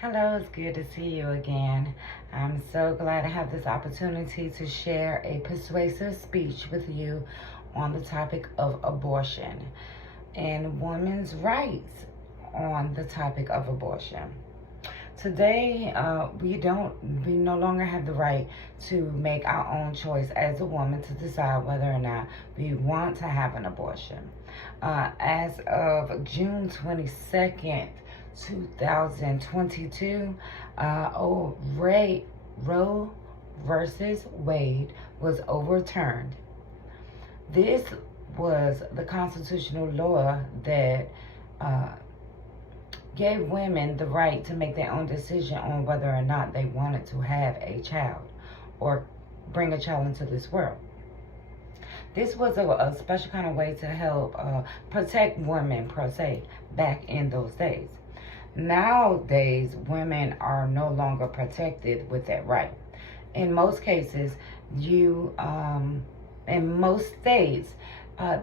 Hello, it's good to see you again. I'm so glad to have this opportunity to share a persuasive speech with you on the topic of abortion and women's rights on the topic of abortion. Today, we no longer have the right to make our own choice as a woman to decide whether or not we want to have an abortion. As of June 22nd, 2022, Roe versus Wade was overturned. This was the constitutional law that gave women the right to make their own decision on whether or not they wanted to have a child or bring a child into this world. This was a special kind of way to help protect women, per se, back in those days. Nowadays, women are no longer protected with that right. In most cases, in most states,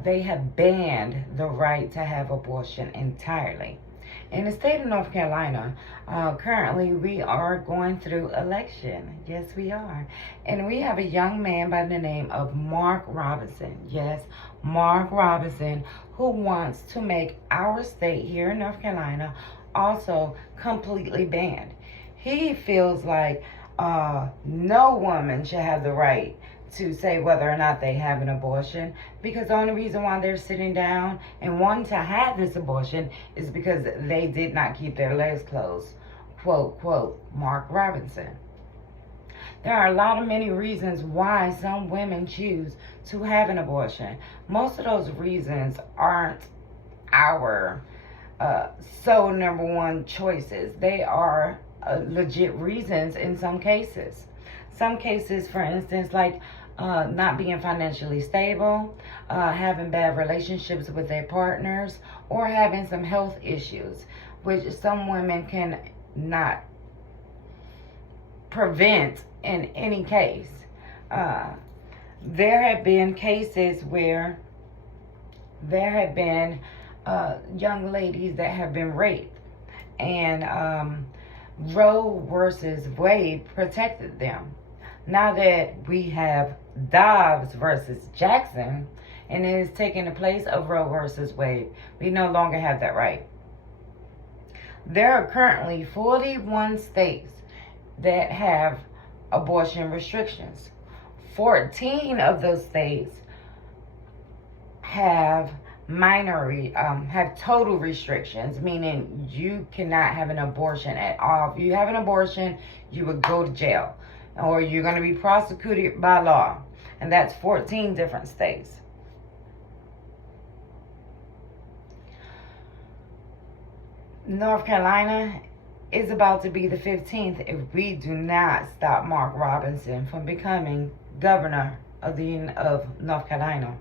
they have banned the right to have abortion entirely. In the state of North Carolina, currently we are going through election. Yes, we are. And we have a young man by the name of Mark Robinson. Yes, Mark Robinson, who wants to make our state here in North Carolina also completely banned. He feels like no woman should have the right to say whether or not they have an abortion, because the only reason why they're sitting down and wanting to have this abortion is because they did not keep their legs closed. Quote, quote, Mark Robinson. There are many reasons why some women choose to have an abortion. Most of those reasons aren't our number one choices. They are legit reasons in some cases. Some cases, for instance, like not being financially stable, having bad relationships with their partners, or having some health issues, which some women can not prevent in any case. There have been cases where there have been young ladies that have been raped, and Roe versus Wade protected them. Now that we have Dobbs versus Jackson, and it is taking the place of Roe versus Wade, we no longer have that right. There are currently 41 states that have abortion restrictions. 14 of those states have have total restrictions, meaning you cannot have an abortion at all. If you have an abortion, you would go to jail, or you're going to be prosecuted by law. And that's 14 different states. North Carolina is about to be the 15th if we do not stop Mark Robinson from becoming governor of North Carolina.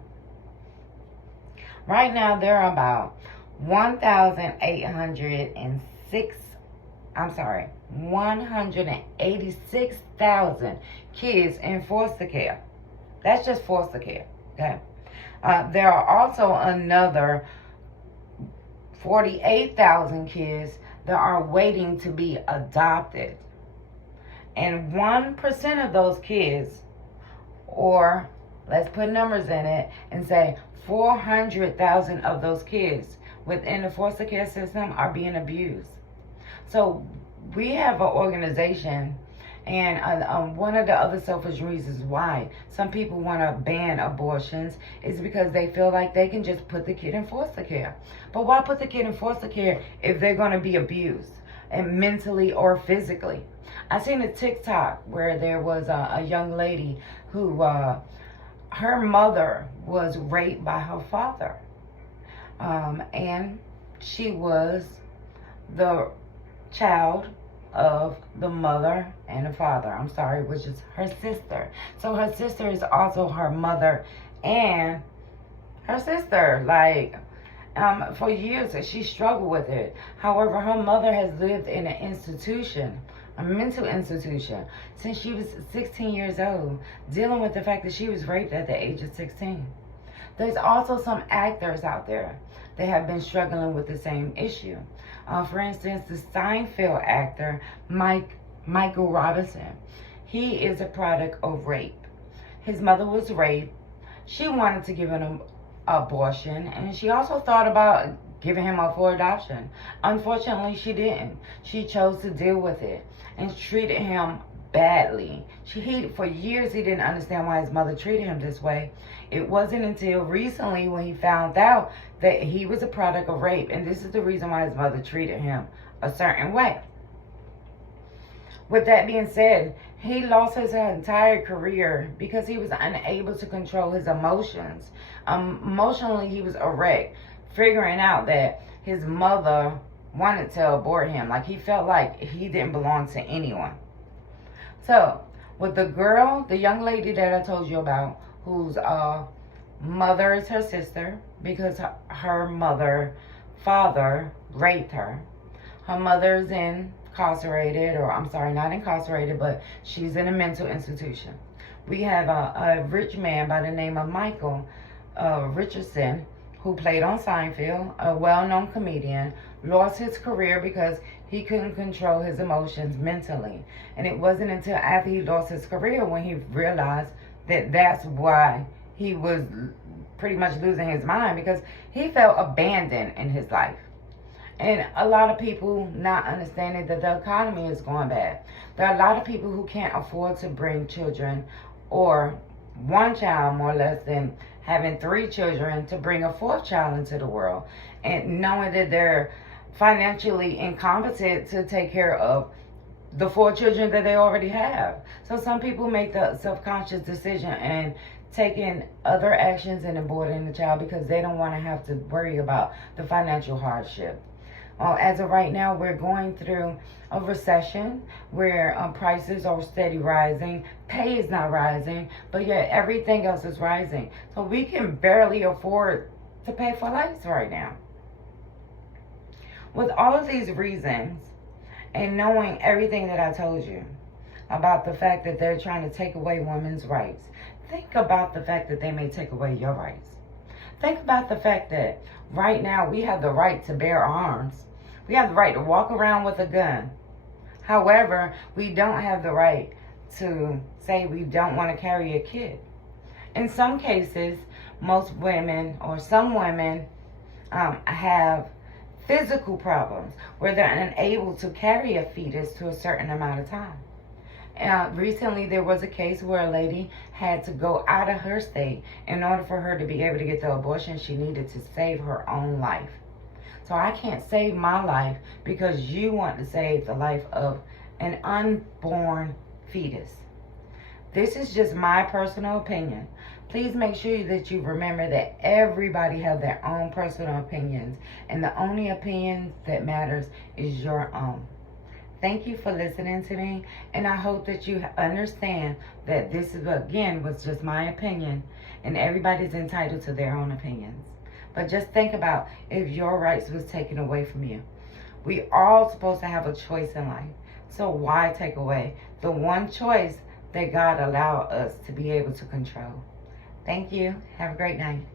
Right now, there are about 186,000 kids in foster care. That's just foster care, okay? There are also another 48,000 kids that are waiting to be adopted. And 1% of those kids, or let's put numbers in it and say 400,000 of those kids within the foster care system are being abused. So we have an organization, and one of the other selfish reasons why some people want to ban abortions is because they feel like they can just put the kid in foster care. But why put the kid in foster care if they're going to be abused, and mentally or physically? I seen a TikTok where there was a young lady who her mother was raped by her father, and she was the child of the mother and the father, which is her sister. So her sister is also her mother and her sister. For years she struggled with it. However, her mother has lived in an institution, a mental institution, since she was 16 years old, dealing with the fact that she was raped at the age of 16. There's also some actors out there that have been struggling with the same issue. For instance, the Seinfeld actor Michael Robinson. He is a product of rape. His mother was raped. She wanted to give him an abortion, and she also thought about giving him up for adoption. Unfortunately, she didn't. She chose to deal with it and treated him badly. For years, he didn't understand why his mother treated him this way. It wasn't until recently when he found out that he was a product of rape, and this is the reason why his mother treated him a certain way. With that being said, he lost his entire career because he was unable to control his emotions. Emotionally, he was a wreck, figuring out that his mother wanted to abort him. Like, he felt like he didn't belong to anyone. So, with the girl, the young lady that I told you about, whose mother is her sister because her father raped her. Her mother's incarcerated, or I'm sorry, not incarcerated, but she's in a mental institution. We have a rich man by the name of Michael Richardson, who played on Seinfeld, a well-known comedian, lost his career because he couldn't control his emotions mentally. And it wasn't until after he lost his career when he realized that that's why he was pretty much losing his mind, because he felt abandoned in his life. And a lot of people not understanding that the economy is going bad. There are a lot of people who can't afford to bring children, or one child more or less, than having 3 children to bring a 4th child into the world. And knowing that they're financially incompetent to take care of the 4 children that they already have. So some people make the subconscious decision and taking other actions and aborting the child because they don't want to have to worry about the financial hardship. As of right now, we're going through a recession where prices are steady rising. Pay is not rising, but yet everything else is rising. So we can barely afford to pay for lights right now. With all of these reasons, and knowing everything that I told you about the fact that they're trying to take away women's rights, think about the fact that they may take away your rights. Think about the fact that right now we have the right to bear arms. We have the right to walk around with a gun. However, we don't have the right to say we don't want to carry a kid. In some cases, most women, or some women, have physical problems where they're unable to carry a fetus to a certain amount of time. Recently, there was a case where a lady had to go out of her state in order for her to be able to get the abortion she needed to save her own life. So I can't save my life because you want to save the life of an unborn fetus. This is just my personal opinion. Please make sure that you remember that everybody has their own personal opinions, and the only opinion that matters is your own. Thank you for listening to me, and I hope that you understand that this is, again, was just my opinion, and everybody's entitled to their own opinions. But just think about if your rights was taken away from you. We all supposed to have a choice in life. So why take away the one choice that God allowed us to be able to control? Thank you. Have a great night.